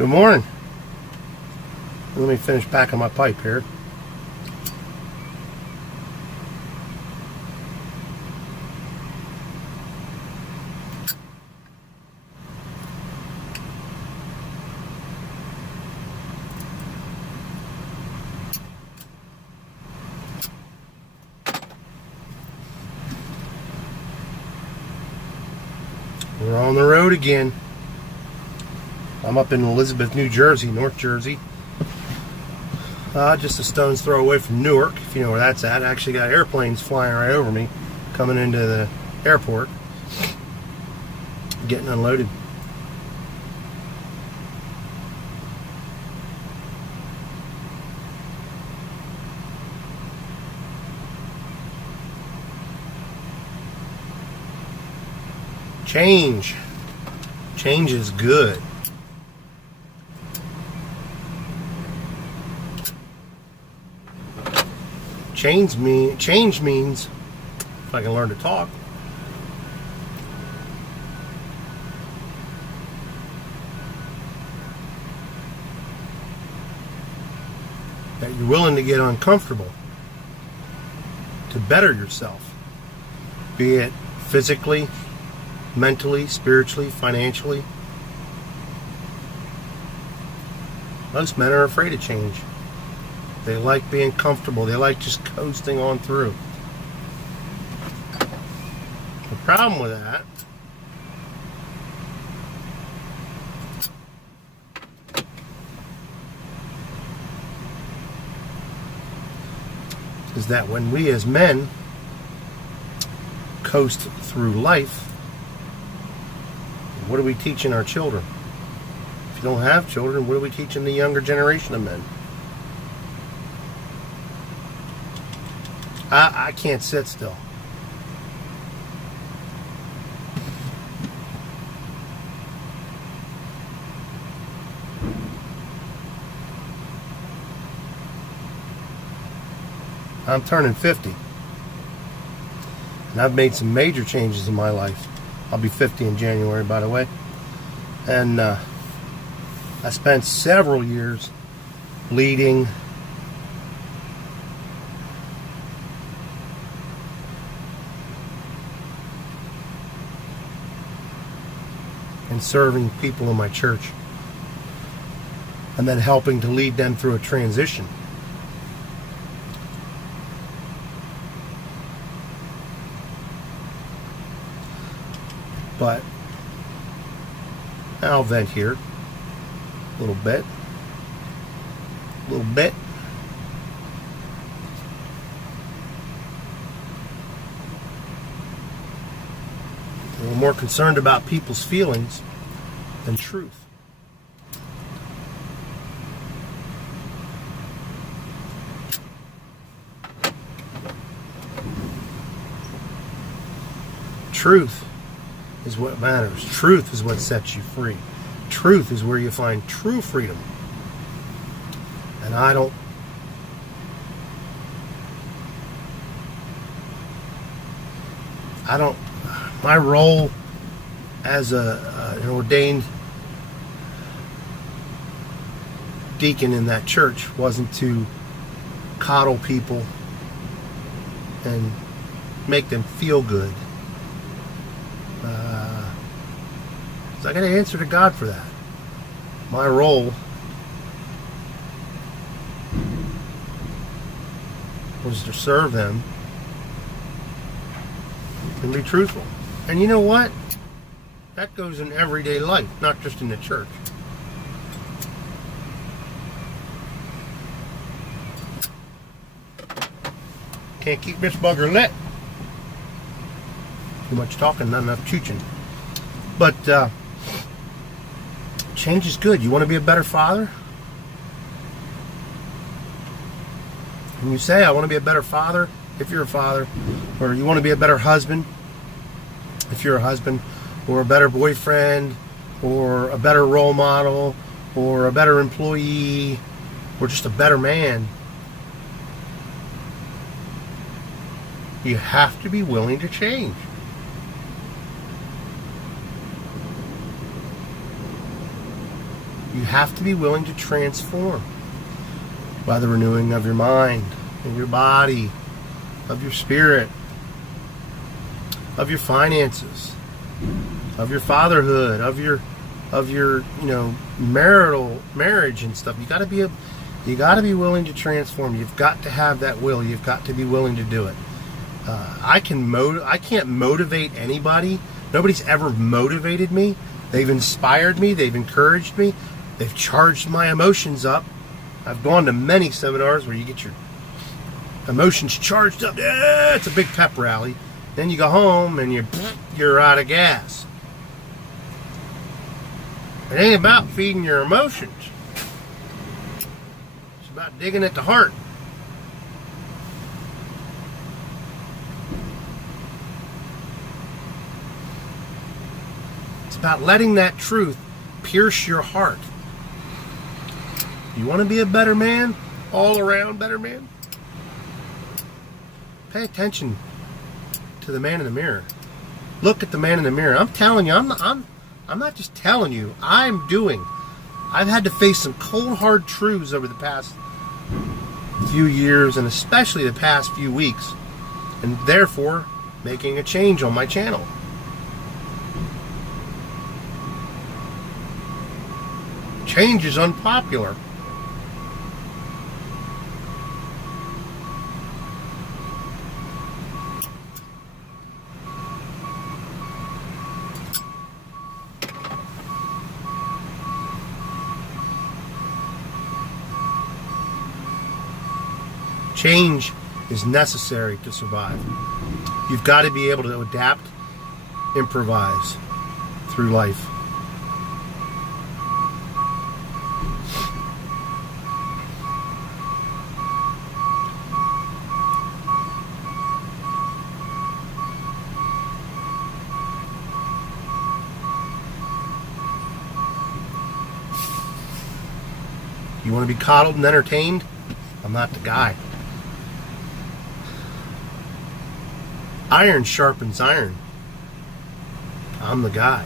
Good morning. Let me finish packing my pipe here. We're on the road again. I'm up in Elizabeth, New Jersey, North Jersey. Just a stone's throw away from Newark, if you know where that's at. I actually got airplanes flying right over me, coming into the airport, getting unloaded. Change is good. Change means, if I can learn to talk, that you're willing to get uncomfortable to better yourself, be it physically, mentally, spiritually, financially. Most men are afraid of change. They like being comfortable. They like just coasting on through. The problem with that is that when we as men coast through life, what are we teaching our children? If you don't have children, what are we teaching the younger generation of men? I can't sit still. I'm turning 50. And I've made some major changes in my life. I'll be 50 in January, by the way. And I spent several years leading and serving people in my church, and then helping to lead them through a transition. But I'll vent here a little bit. We're more concerned about people's feelings than truth. Truth is what matters. Truth is what sets you free. Truth is where you find true freedom. And my role as an ordained deacon in that church wasn't to coddle people and make them feel good. So I got to answer to God for that. My role was to serve them and be truthful. And you know what? That goes in everyday life, not just in the church. Can't keep this bugger lit. Too much talking, not enough chooching. But change is good. You want to be a better father? When you say, I want to be a better father, if you're a father, or you want to be a better husband, if you're a husband, or a better boyfriend, or a better role model, or a better employee, or just a better man, you have to be willing to change. You have to be willing to transform by the renewing of your mind, of your body, of your spirit, of your finances, of your fatherhood, of your marital marriage and stuff. You got to be willing to transform. You've got to have that will. You've got to be willing to do it. I can't motivate anybody. Nobody's ever motivated me. They've inspired me. They've encouraged me. They've charged my emotions up. I've gone to many seminars where you get your emotions charged up. Yeah, it's a big pep rally. Then you go home and you're out of gas. It ain't about feeding your emotions. It's about digging at the heart. It's about letting that truth pierce your heart. You want to be a better man? All around better man? Pay attention to the man in the mirror. Look at the man in the mirror. I'm telling you, I'm not just telling you. I'm doing. I've had to face some cold, hard truths over the past few years, and especially the past few weeks, and therefore making a change on my channel. Change is unpopular. Change is necessary to survive. You've got to be able to adapt, improvise through life. You want to be coddled and entertained? I'm not the guy. Iron sharpens iron. I'm the guy.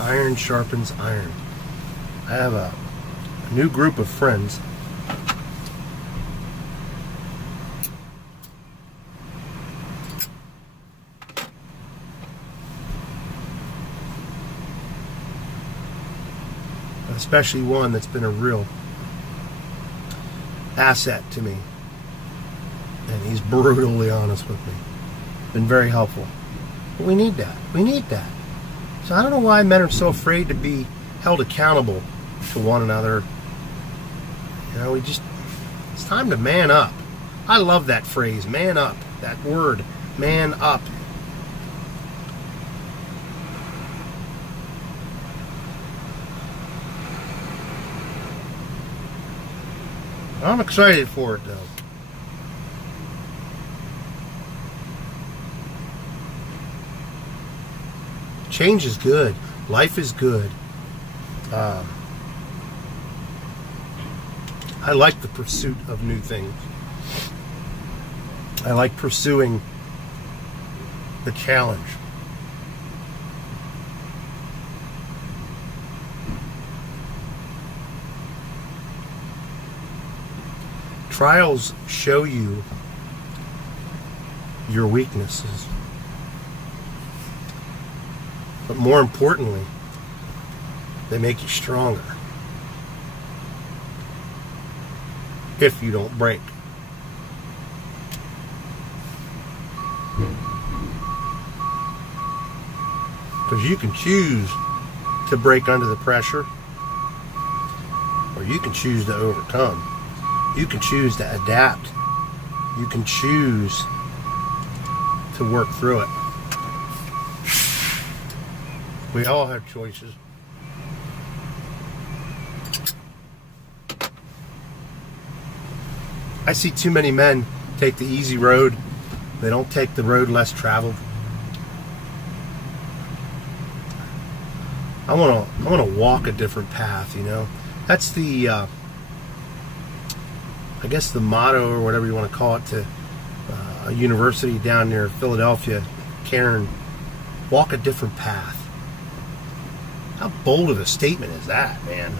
Iron sharpens iron. I have a new group of friends. Especially one that's been a real asset to me. And he's brutally honest with me. Been very helpful. But we need that. We need that. So I don't know why men are so afraid to be held accountable to one another. You know, it's time to man up. I love that phrase, man up. That word, man up. I'm excited for it, though. Change is good. Life is good. I like the pursuit of new things. I like pursuing the challenge. Trials show you your weaknesses. But more importantly, they make you stronger. If you don't break. Because you can choose to break under the pressure, or you can choose to overcome. You can choose to adapt. You can choose to work through it. We all have choices. I see too many men take the easy road. They don't take the road less traveled. I want to walk a different path, you know. That's the I guess the motto, or whatever you want to call it, to a university down near Philadelphia, Cairn. Walk a different path. How bold of a statement is that, man?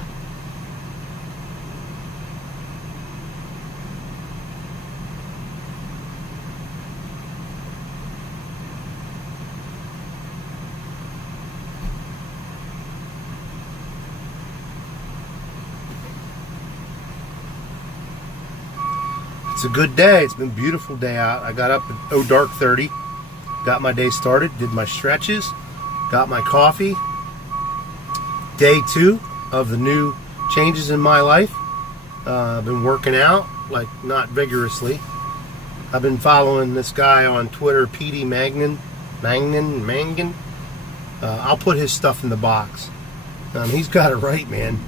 It's a good day. It's been a beautiful day out. I got up at dark 30, got my day started, did my stretches, got my coffee. Day 2 of the new changes in my life. I've been working out, like not vigorously. I've been following this guy on Twitter, PD Mangan. I'll put his stuff in the box. He's got it right, man.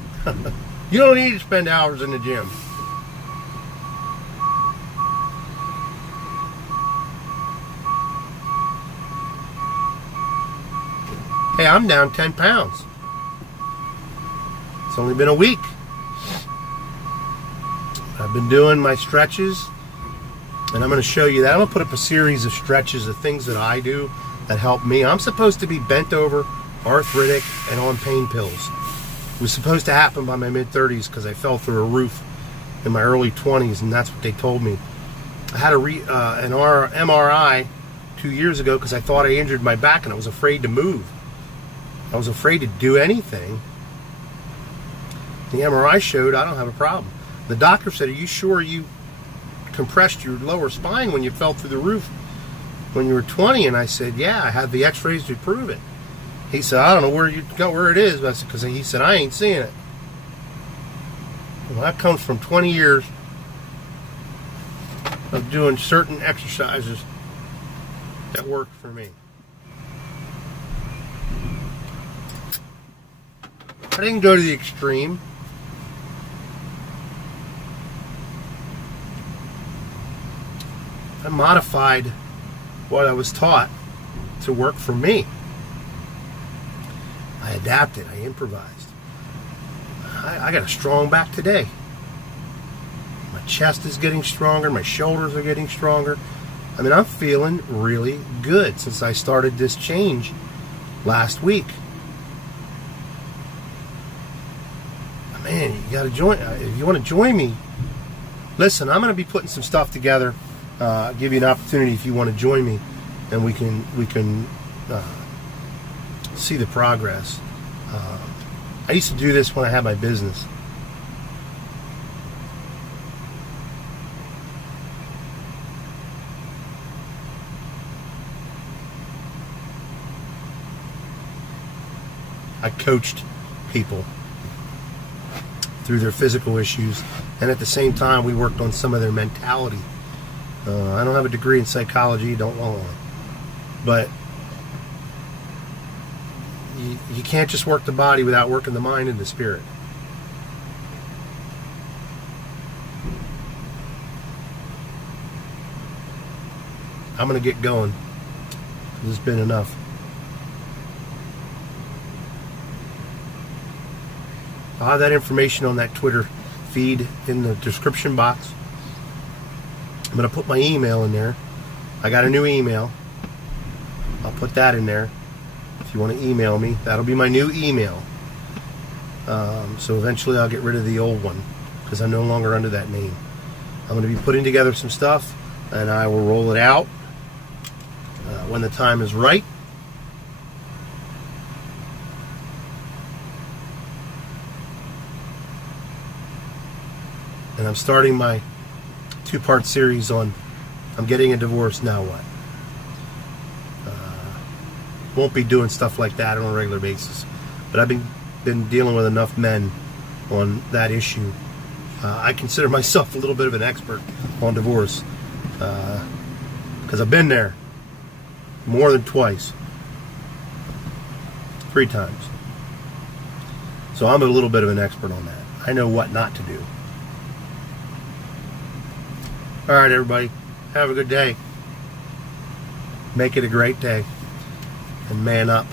You don't need to spend hours in the gym. Hey, I'm down 10 pounds. It's only been a week. I've been doing my stretches, and I'm going to show you that. I'm going to put up a series of stretches of things that I do that help me. I'm supposed to be bent over, arthritic, and on pain pills. It was supposed to happen by my mid-30s because I fell through a roof in my early 20s, and that's what they told me. I had an MRI 2 years ago because I thought I injured my back, and I was afraid to move. I was afraid to do anything. The MRI showed I don't have a problem. The doctor said, "Are you sure you compressed your lower spine when you fell through the roof when you were 20?" And I said, "Yeah, I had the x-rays to prove it." He said, "I don't know where it is." Because he said, "I ain't seeing it." Well, that comes from 20 years of doing certain exercises that worked for me. I didn't go to the extreme. I modified what I was taught to work for me. I adapted. I improvised. I got a strong back today. My chest is getting stronger. My shoulders are getting stronger. I mean, I'm feeling really good since I started this change last week. Man, you got to join. If you want to join me, listen, I'm going to be putting some stuff together. Give you an opportunity if you want to join me, and we can see the progress. I used to do this when I had my business. I coached people through their physical issues, and at the same time we worked on some of their mentality. I don't have a degree in psychology, don't want one, but you can't just work the body without working the mind and the spirit. I'm going to get going. This has been enough. I'll have that information on that Twitter feed in the description box. I'm going to put my email in there. I got a new email. I'll put that in there. If you want to email me, that'll be my new email. So eventually I'll get rid of the old one because I'm no longer under that name. I'm going to be putting together some stuff, and I will roll it out when the time is right. And I'm starting my 2-part series on I'm getting a divorce, now what? Won't be doing stuff like that on a regular basis, but I've been dealing with enough men on that issue. I consider myself a little bit of an expert on divorce because I've been there more than twice, 3 times. So I'm a little bit of an expert on that. I know what not to do. All right, everybody, have a good day. Make it a great day, and man up.